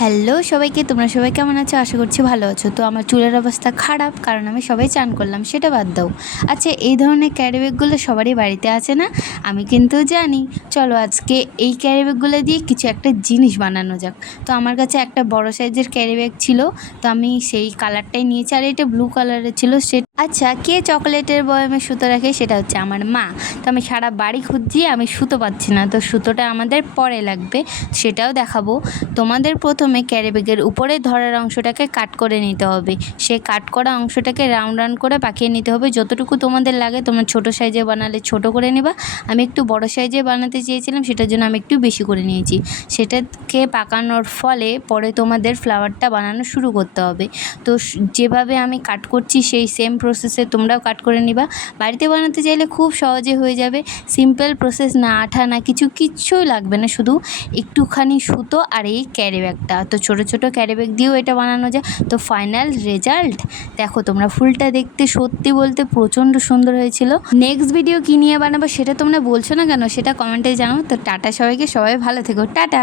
Hello সবাইকে, তোমরা সবাই কেমন আছো? আশা করছি ভালো আছো। তো আমার চুলের অবস্থা খারাপ, কারণ আমি সবাই চান করলাম, সেটা বাদ দাও। আচ্ছা, এই ধরনের ক্যারি ব্যাগগুলো সবারই বাড়িতে আছে না? আমি কিন্তু জানি। চলো আজকে এই ক্যারি ব্যাগগুলো দিয়ে কিছু একটা জিনিস বানানো যাক। তো আমার কাছে একটা বড় সাইজের ক্যারি ব্যাগ ছিল, তো আমি সেই কালারটাই নিয়েছি, আর এটা ব্লু কালারের ছিল। আচ্ছা, কে চকলেটের বয়ামে সুতো রাখে? সেটা হচ্ছে আমার মা। তো আমি সারা বাড়ি খুঁজছি, আমি সুতো পাচ্ছি না। তো সুতোটা আমাদের পরে লাগবে, সেটাও দেখাবো। তোমাদের প্রথমে ক্যারি ব্যাগের উপরে ধরার অংশটাকে কাট করে নিতে হবে। সেই কাট করা অংশটাকে রাউন্ড রাউন্ড করে পাকিয়ে নিতে হবে। যতটুকু তোমাদের লাগে, তোমরা ছোটো সাইজে বানালে ছোট করে নেবা। আমি একটু বড় সাইজে বানাতে চেয়েছিলাম, সেটার জন্য আমি একটু বেশি করে নিয়েছি। সেটাকে পাকানোর ফলে পরে তোমাদের ফ্লাওয়ারটা বানানো শুরু করতে হবে। তো যেভাবে আমি কাট করছি সেই সেম প্রসেসে তোমরাও কাট করে নিবা। বাড়িতে বানাতে চাইলে খুব সহজে হয়ে যাবে। সিম্পল প্রসেস, না আঠা না কিচ্ছুই লাগবে না, শুধু একটুখানি সুতো আর এই ক্যারি ব্যাগটা। তো ছোটো ছোটো ক্যারি ব্যাগ দিয়েও এটা বানানো যায়। তো ফাইনাল রেজাল্ট দেখো তোমরা। ফুলটা দেখতে সত্যি বলতে প্রচণ্ড সুন্দর হয়েছিল। নেক্সট ভিডিও কী নিয়ে বানাবো সেটা তোমরা বলছো না কেন? সেটা কমেন্টে জানাও। তো টাটা সবাইকে, সবাই ভালো থেকো, টাটা।